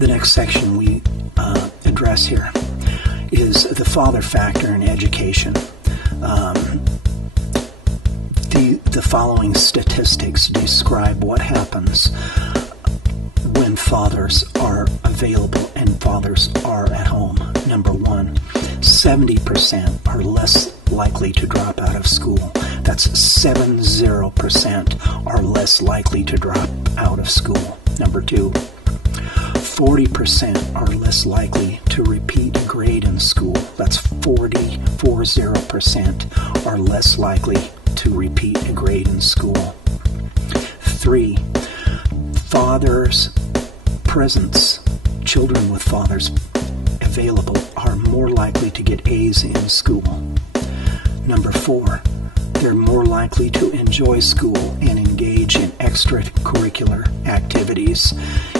The next section we address here is the father factor in education. The following statistics describe what happens when fathers are available and fathers are at home. Number one, 70% are less likely to drop out of school. That's 70% are less likely to drop out of school. Number two, 40% are less likely to repeat a grade in school. That's 40% are less likely to repeat a grade in school. 3, fathers' presence. Children with fathers available are more likely to get A's in school. Number 4, they're more likely to enjoy school and engage in extracurricular activities.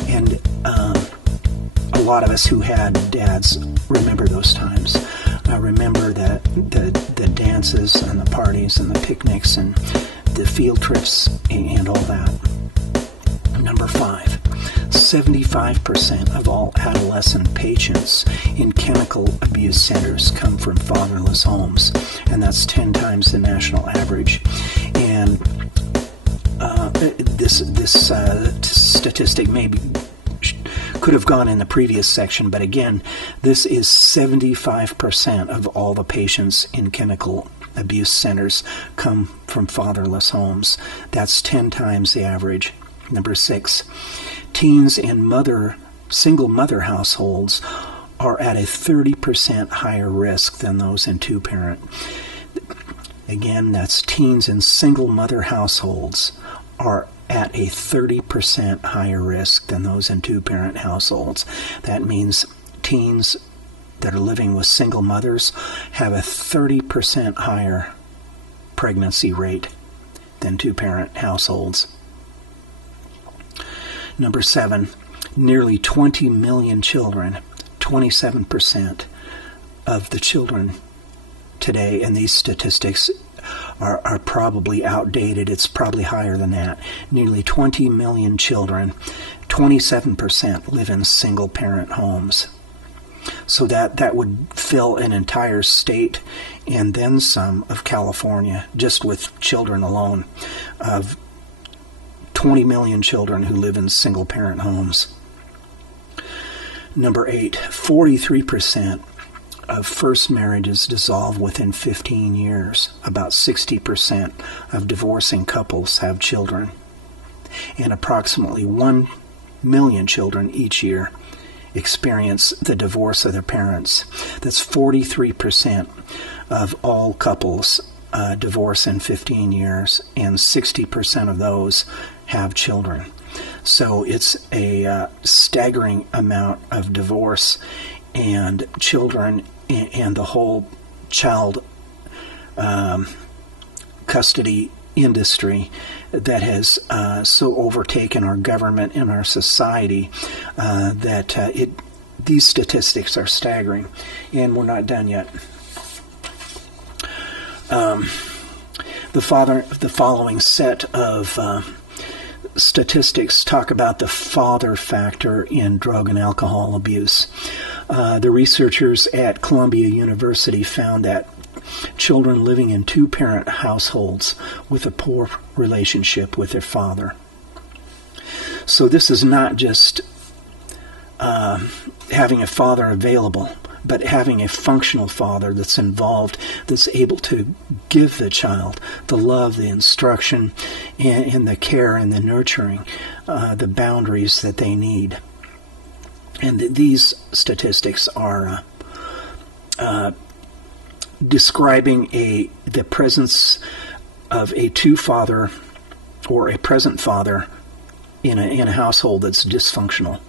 And a lot of us who had dads remember those times. Remember the dances and the parties and the picnics and the field trips and all that. Number 5, 75% of all adolescent patients in chemical abuse centers come from fatherless homes, and that's 10 times the national average. And this statistic could have gone in the previous section, but again, this is 75% of all the patients in chemical abuse centers come from fatherless homes. That's 10 times the average. Number 6, teens in single mother households are at a 30% higher risk than those in two-parent. Again, that's teens in single mother households are at a 30% higher risk than those in two-parent households. That means teens that are living with single mothers have a 30% higher pregnancy rate than two-parent households. Number 7, nearly 20 million children, 27% of the children today, and these statistics are probably outdated. It's probably higher than that. Nearly 20 million children, 27% live in single-parent homes. So that would fill an entire state and then some of California, just with children alone, of 20 million children who live in single-parent homes. Number 8, 43% of first marriages dissolve within 15 years. About 60% of divorcing couples have children. And approximately 1 million children each year experience the divorce of their parents. That's 43% of all couples divorce in 15 years, and 60% of those have children. So it's a staggering amount of divorce and children and the whole child custody industry that has so overtaken our government and our society that these statistics are staggering, and we're not done yet. The following set of statistics talk about the father factor in drug and alcohol abuse. The researchers at Columbia University found that children living in two-parent households with a poor relationship with their father. So this is not just having a father available, but having a functional father that's involved, that's able to give the child the love, the instruction, and the care and the nurturing, the boundaries that they need. And these statistics are describing the presence of a two-father or a present father in a household that's dysfunctional.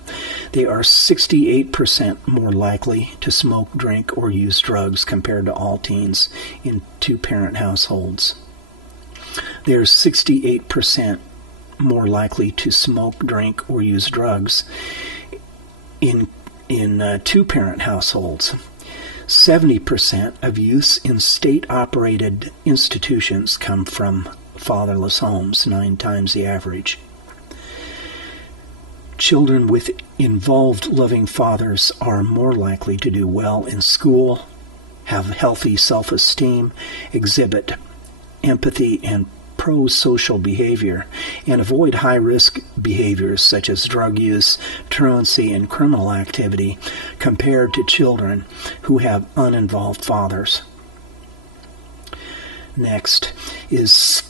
They are 68% more likely to smoke, drink, or use drugs compared to all teens in two-parent households. They are 68% more likely to smoke, drink, or use drugs in two-parent households. 70% of youths in state-operated institutions come from fatherless homes, 9 times the average. Children with involved loving fathers are more likely to do well in school, have healthy self-esteem, exhibit empathy and pro-social behavior, and avoid high-risk behaviors such as drug use, truancy, and criminal activity compared to children who have uninvolved fathers. Next is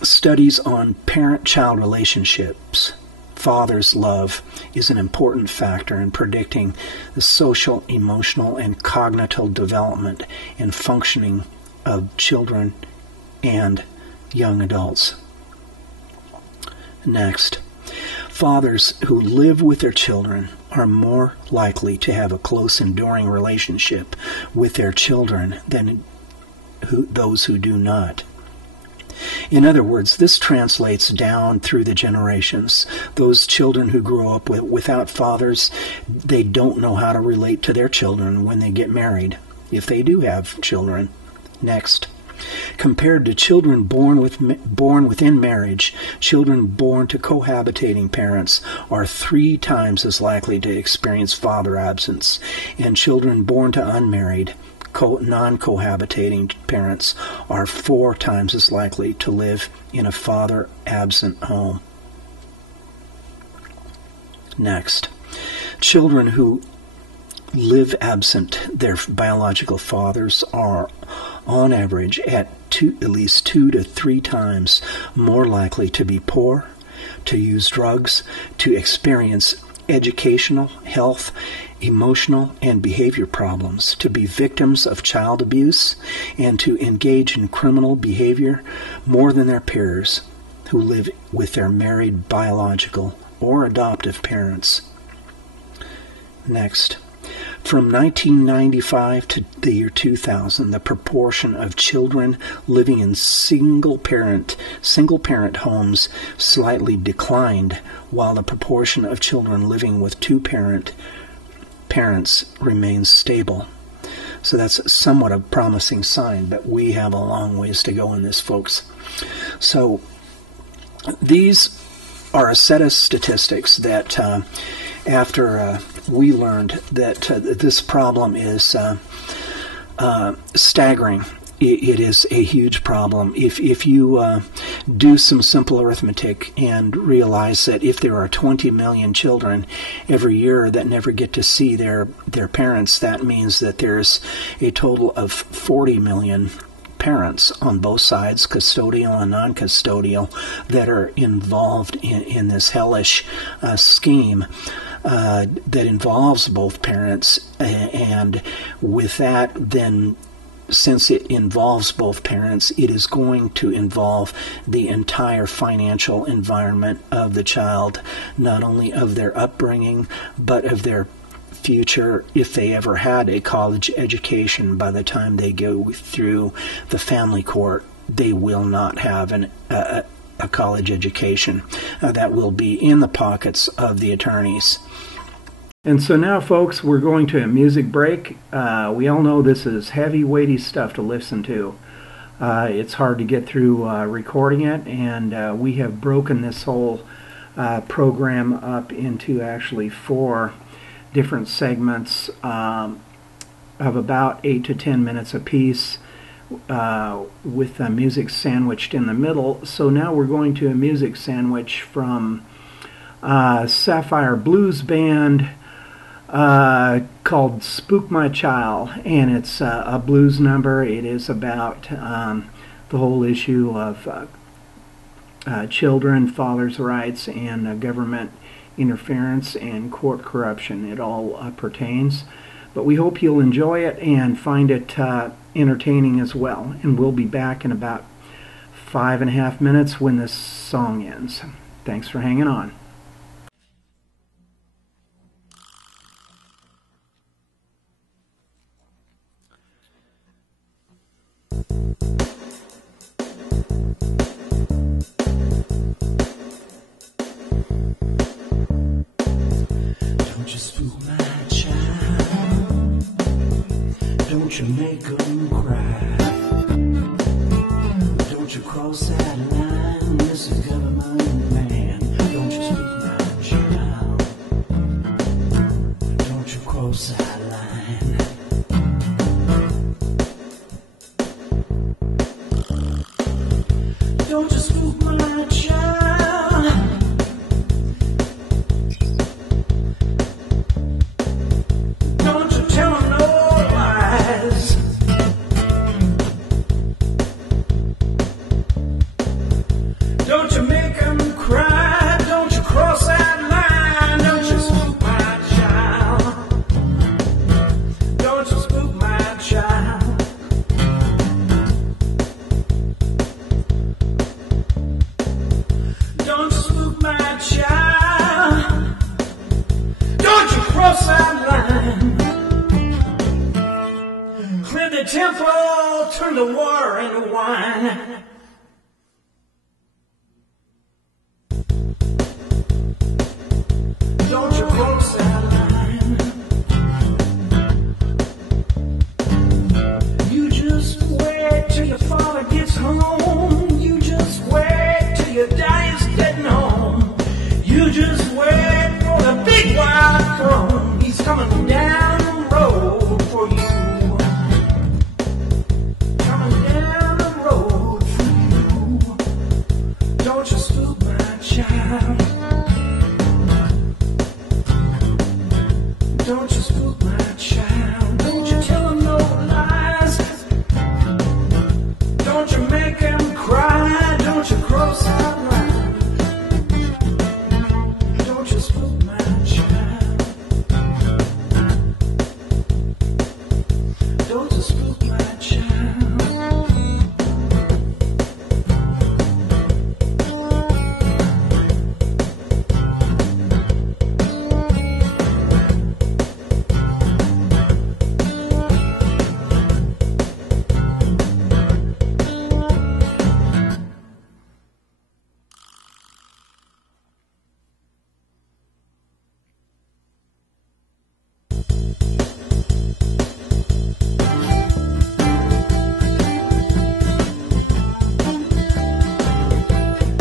studies on parent-child relationships. Father's love is an important factor in predicting the social, emotional, and cognitive development and functioning of children and young adults. Next, fathers who live with their children are more likely to have a close, enduring relationship with their children than those who do not. In other words, this translates down through the generations. Those children who grow up without fathers, they don't know how to relate to their children when they get married, if they do have children. Next, compared to children born within marriage, children born to cohabitating parents are 3 times as likely to experience father absence, and children born to unmarried, non-cohabitating parents are 4 times as likely to live in a father-absent home. Next, children who live absent their biological fathers are, on average, at least 2 to 3 times more likely to be poor, to use drugs, to experience educational, health, emotional, and behavior problems, to be victims of child abuse, and to engage in criminal behavior more than their peers who live with their married biological or adoptive parents. Next, from 1995 to the year 2000, the proportion of children living in single-parent homes slightly declined, while the proportion of children living with parents remains stable. So that's somewhat a promising sign, but we have a long ways to go in this, folks. So these are a set of statistics that after we learned that this problem is staggering. It is a huge problem. If you do some simple arithmetic and realize that if there are 20 million children every year that never get to see their parents, that means that there's a total of 40 million parents on both sides, custodial and non-custodial, that are involved in this hellish scheme that involves both parents. And with that, then, since it involves both parents, it is going to involve the entire financial environment of the child, not only of their upbringing, but of their future. If they ever had a college education, by the time they go through the family court, they will not have a college education. That will be in the pockets of the attorneys. And so now, folks, we're going to a music break. We all know this is heavy, weighty stuff to listen to. It's hard to get through recording it, and we have broken this whole program up into actually 4 different segments of about 8 to 10 minutes apiece, with the music sandwiched in the middle. So now we're going to a music sandwich from Sapphire Blues Band, called Spook My Child, and it's a blues number. It is about the whole issue of children, fathers' rights, and government interference and court corruption. It all pertains, but we hope you'll enjoy it and find it entertaining as well. And we'll be back in about 5.5 minutes when this song ends. Thanks for hanging on. Don't you spook my child, don't you make them cry, don't you cross that line, Mr. Government Man, don't you spook my child. flow, turn the water into wine. Don't you cross that line. You just wait till your father gets home. You just wait till your daddy's getting home. You just wait for the big white throne. He's coming down the road for you. Coming down the road for you. Don't you spook my child. Don't you spook my child. Don't you tell him no lies. Don't you make him cry. Don't you cross that line. Don't you spook my child. Don't you spook my child.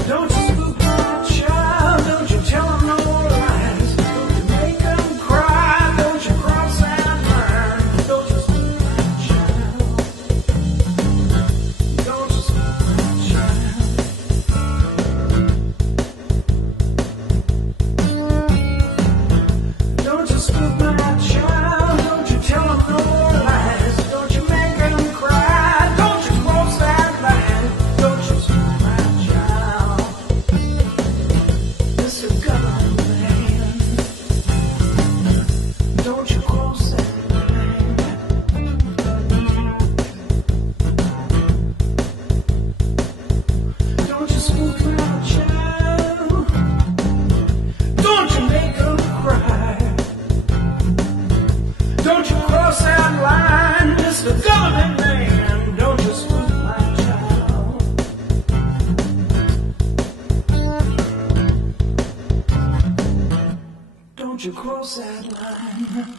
Don't you spook my child. Don't you tell him no lies. Don't you make him cry. Don't you cross that line. Don't you spook my child. Don't you spook my child. Don't you spook my child. Don't you tell him no lies. Don't you make him cry. Don't you cross that line. Don't you spook my child. Mr. Government Man. Don't you cross that line. Don't you spook my child. Don't you make him cry. Don't you cross that line, Mr. Government Man. Don't you spook my child. Don't you cross that line.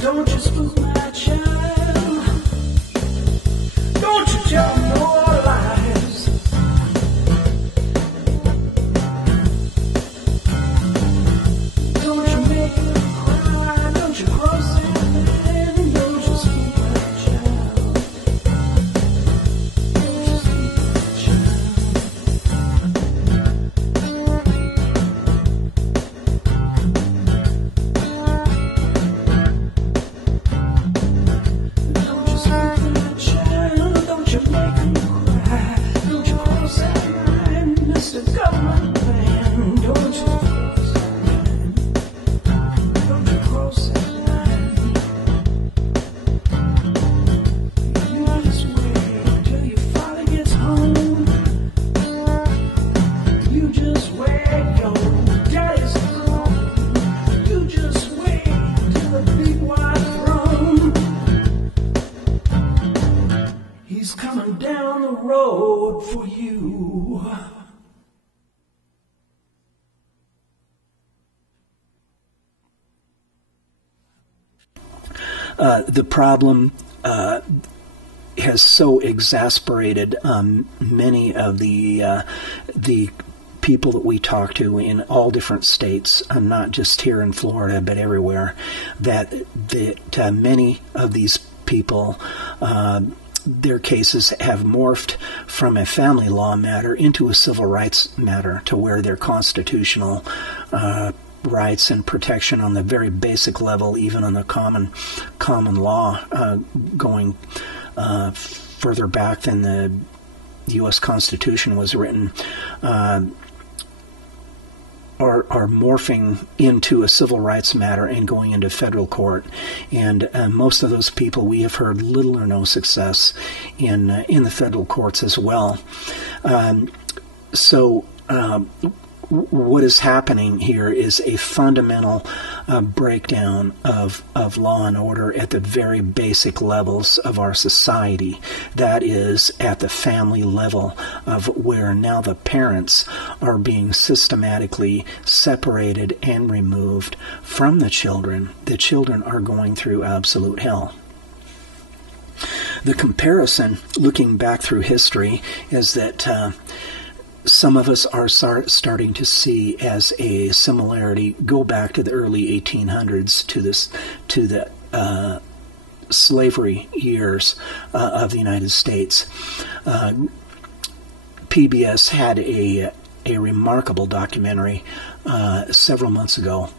Don't you spook my child. Don't you tell no lies. Don't you make him cry. Don't you cross that line. Don't you spook my child. Don't you spook my child. Don't you spook my child. Don't you make him cry. Don't you cross that line, Mr. Government Man. Don't you cross that line. Don't you cross that line. You just wait till your father gets home. You just wait, your daddy's home. You just wait till the big white throne. He's coming down the road for you. The problem has so exasperated many of the people that we talk to in all different states, not just here in Florida but everywhere, that many of these people, their cases have morphed from a family law matter into a civil rights matter, to where their constitutional rights and protection on the very basic level, even on the common law, going further back than the U.S. Constitution was written, are morphing into a civil rights matter and going into federal court. And most of those people, we have heard little or no success in the federal courts as well. What is happening here is a fundamental breakdown of law and order at the very basic levels of our society. That is, at the family level, of where now the parents are being systematically separated and removed from the children. The children are going through absolute hell. The comparison, looking back through history, is that some of us are starting to see as a similarity go back to the early 1800s to the slavery years of the United States. PBS had a remarkable documentary several months ago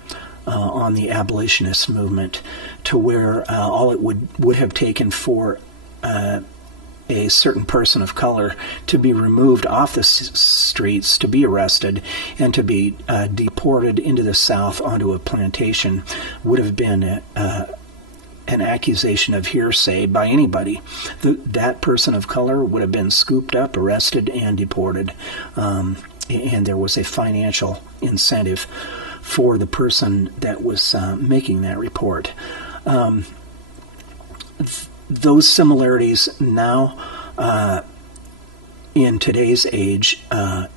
on the abolitionist movement, to where all it would have taken for a certain person of color to be removed off the streets, to be arrested, and to be deported into the South onto a plantation would have been an accusation of hearsay by anybody. That person of color would have been scooped up, arrested, and deported. And there was a financial incentive for the person that was making that report. Those similarities now, in today's age,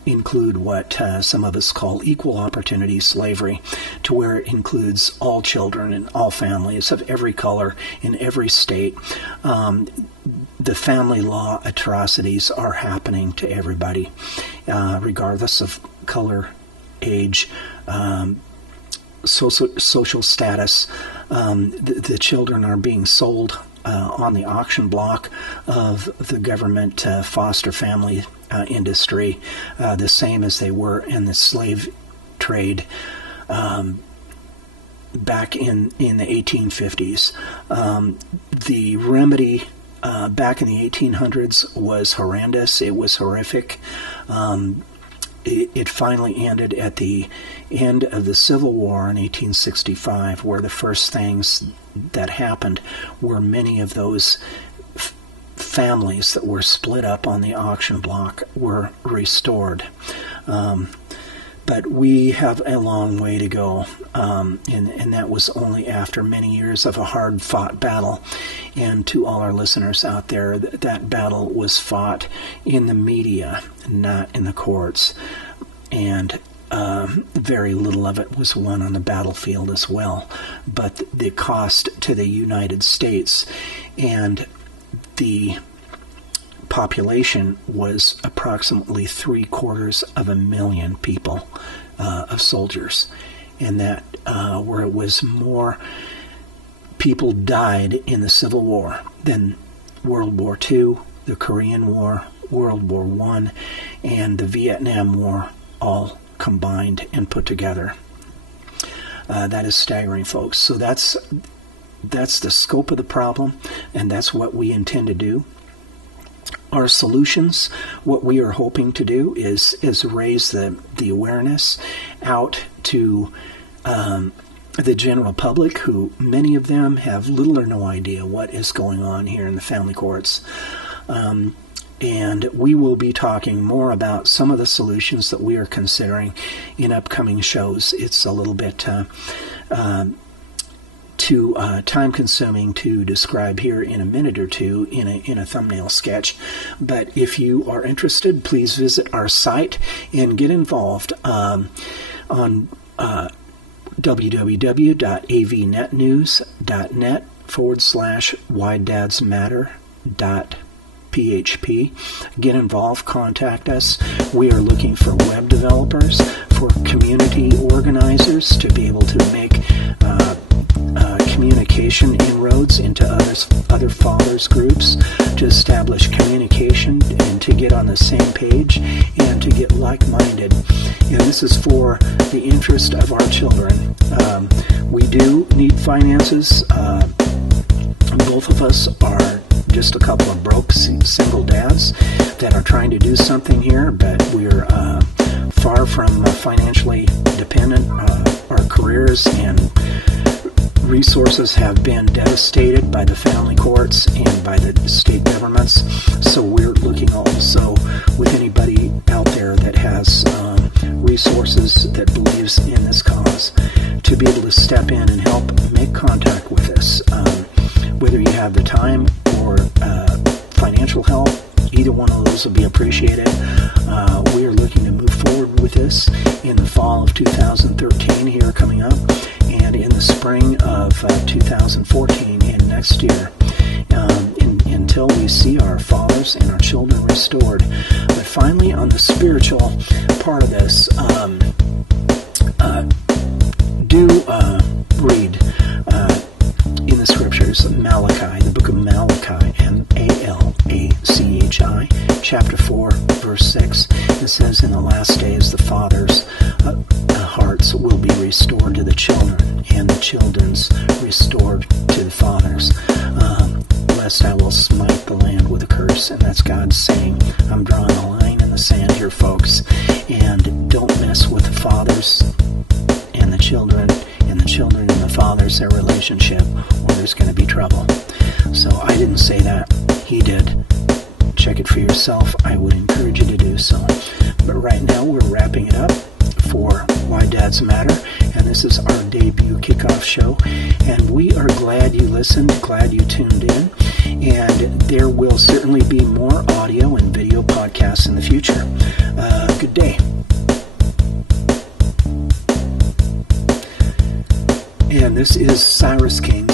include what some of us call equal opportunity slavery, to where it includes all children and all families of every color in every state. The family law atrocities are happening to everybody, regardless of color, age, social status. The children are being sold on the auction block of the government foster family industry, the same as they were in the slave trade back in the 1850s. The remedy back in the 1800s was horrendous. It was horrific. It finally ended at the end of the Civil War in 1865, where the first things that happened were many of those families that were split up on the auction block were restored. But we have a long way to go, and that was only after many years of a hard-fought battle. And to all our listeners out there, that battle was fought in the media, not in the courts. And very little of it was won on the battlefield as well. But the cost to the United States and the population was approximately 750,000 people of soldiers, and that where it was more people died in the Civil War than World War II, the Korean War, World War I, and the Vietnam War all combined and put together. That is staggering, folks. So that's the scope of the problem, and that's what we intend to do. Our solutions, what we are hoping to do is raise the awareness out to the general public, who many of them have little or no idea what is going on here in the family courts. And we will be talking more about some of the solutions that we are considering in upcoming shows. It's a little bit too time-consuming to describe here in a minute or two in a thumbnail sketch. But if you are interested, please visit our site and get involved on www.avnetnews.net/whydadsmatter.php. Get involved, contact us. We are looking for web developers, for community organizers to be able to make communication inroads into other fathers groups, to establish communication and to get on the same page and to get like-minded. And this is for the interest of our children. We do need finances. Both of us are just a couple of broke single dads that are trying to do something here, but we're far from financially dependent. Our careers and resources have been devastated by the family courts and by the state governments. So we're looking also with anybody out there that has resources that believes in this cause to be able to step in and help make contact with us. Whether you have the time or financial help, either one of those will be appreciated. We are looking to move forward with this in the fall of 2013 here coming up, and in the spring of 2014 and next year, until we see our fathers and our children restored. But finally, on the spiritual part of this, do read in the scriptures Malachi, the book of Malachi, Malachi, chapter 4, verse 6. It says, in the last days the fathers' hearts will be restored to the children, and the children's restored to the fathers. Lest I will smite the land with a curse. And that's God saying, I'm drawing a line in the sand here, folks, and don't mess with the fathers and the children and the fathers, their relationship, or there's going to be trouble. So I didn't say that. He did. Check it for yourself. I would encourage you to do so. But right now we're wrapping it up for Why Dads Matter, and this is our debut kickoff show, and we are glad you listened, glad you tuned in, and there will certainly be more audio and video podcasts in the future. Good day. And this is Cyrus King